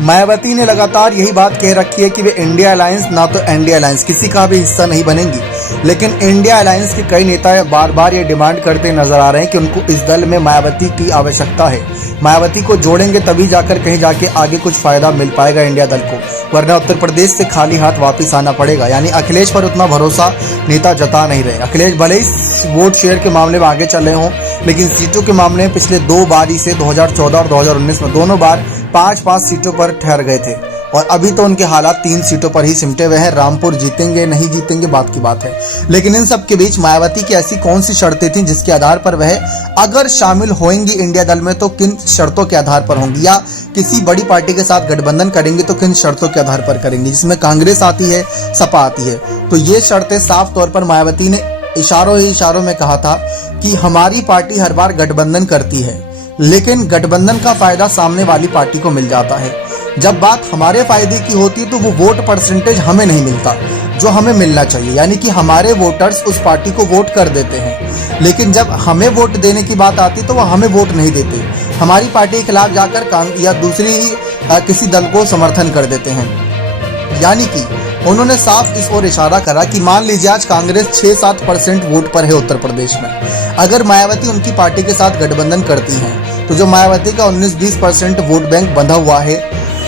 मायावती ने लगातार यही बात कह रखी है कि वे इंडिया अलायंस ना तो एनडीए अलायंस किसी का भी हिस्सा नहीं बनेंगी, लेकिन इंडिया अलायंस के कई नेता बार बार ये डिमांड करते नजर आ रहे हैं कि उनको इस दल में मायावती की आवश्यकता है। मायावती को जोड़ेंगे तभी जाकर कहीं जाके आगे कुछ फायदा मिल पाएगा इंडिया दल को, वरना उत्तर प्रदेश से खाली हाथ वापिस आना पड़ेगा। यानी अखिलेश पर उतना भरोसा नेता जता नहीं रहे। अखिलेश भले ही वोट शेयर के मामले में आगे चल रहे हों, लेकिन सीटों के मामले में पिछले 2 बारी से 2014 और 2019 में दोनों बार 5-5 सीटों पर ठहर गए थे और अभी तो उनके हालात 3 सीटों पर ही सिमटे हुए हैं। रामपुर जीतेंगे नहीं जीतेंगे बात की बात है, लेकिन इन सब के बीच मायावती की ऐसी कौन सी शर्तें थीं जिसके आधार पर वह अगर शामिल होंगी इंडिया दल में तो किन शर्तों के आधार पर होंगी, या किसी बड़ी पार्टी के साथ गठबंधन करेंगे तो किन शर्तों के आधार पर करेंगे, जिसमें कांग्रेस आती है, सपा आती है। तो ये शर्तें साफ तौर पर मायावती ने इशारों में कहा था कि हमारी पार्टी हर बार गठबंधन करती है, लेकिन गठबंधन का फायदा सामने वाली पार्टी को मिल जाता है। जब बात हमारे फायदे की होती है तो वो वोट परसेंटेज हमें नहीं मिलता जो हमें मिलना चाहिए, यानी कि हमारे वोटर्स उस पार्टी को वोट कर देते हैं, लेकिन जब हमें वोट देने की बात आती तो वो हमें वोट नहीं देते, हमारी पार्टी के खिलाफ जाकर या दूसरी किसी दल को समर्थन कर देते हैं। यानी कि उन्होंने साफ इस ओर इशारा करा कि मान लीजिए आज कांग्रेस 6-7% वोट पर है उत्तर प्रदेश में, अगर मायावती उनकी पार्टी के साथ गठबंधन करती हैं तो जो मायावती का 19-20% वोट बैंक बंधा हुआ है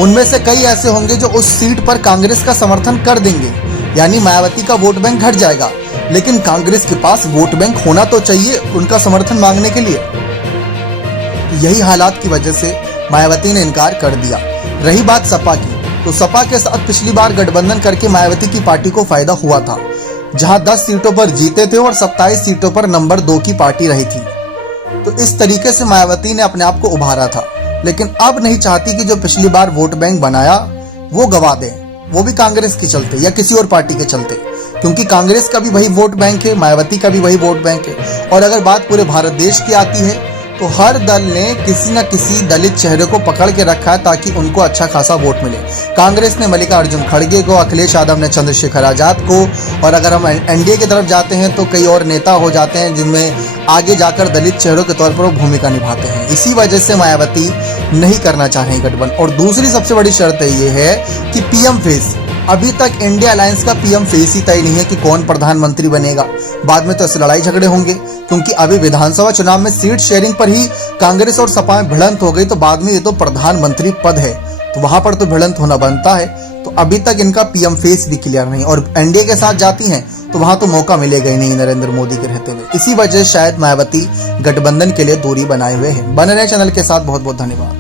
उनमें से कई ऐसे होंगे जो उस सीट पर कांग्रेस का समर्थन कर देंगे, यानी मायावती का वोट बैंक घट जाएगा, लेकिन कांग्रेस के पास वोट बैंक होना तो चाहिए उनका समर्थन मांगने के लिए। यही हालात की वजह से मायावती ने इनकार कर दिया। रही बात सपा की, तो सपा के साथ पिछली बार गठबंधन करके मायावती की पार्टी को फायदा हुआ था, जहां 10 सीटों पर जीते थे और 27 सीटों पर नंबर 2 की पार्टी रही थी। तो इस तरीके से मायावती ने अपने आप को उभारा था, लेकिन अब नहीं चाहती कि जो पिछली बार वोट बैंक बनाया वो गवा दें, वो भी कांग्रेस के चलते या किसी और पार्टी के चलते, क्योंकि कांग्रेस का भी वही वोट बैंक है, मायावती का भी वही वोट बैंक है। और अगर बात पूरे भारत देश की आती है तो हर दल ने किसी न किसी दलित चेहरे को पकड़ के रखा है ताकि उनको अच्छा खासा वोट मिले। कांग्रेस ने मल्लिकार्जुन खड़गे को, अखिलेश यादव ने चंद्रशेखर आजाद को, और अगर हम एनडीए की तरफ जाते हैं तो कई और नेता हो जाते हैं जिनमें आगे जाकर दलित चेहरों के तौर पर वो भूमिका निभाते हैं। इसी वजह से मायावती नहीं करना चाहें गठबंधन। और दूसरी सबसे बड़ी शर्त ये है कि पीएम फेस, अभी तक इंडिया अलायंस का पीएम फेस ही तय नहीं है कि कौन प्रधानमंत्री बनेगा। बाद में तो ऐसे लड़ाई झगड़े होंगे, क्योंकि अभी विधानसभा चुनाव में सीट शेयरिंग पर ही कांग्रेस और सपा में भिड़ंत हो गई, तो बाद में ये तो प्रधानमंत्री पद है तो वहां पर तो भिड़ंत होना बनता है। तो अभी तक इनका पीएम फेस भी क्लियर नहीं, और एनडीए के साथ जाती हैं तो वहां तो मौका मिलेगा ही नहीं नरेंद्र मोदी के रहते हुए। इसी वजह से शायद मायावती गठबंधन के लिए दूरी बनाए हुए हैं। बने रहे चैनल के साथ, बहुत बहुत धन्यवाद।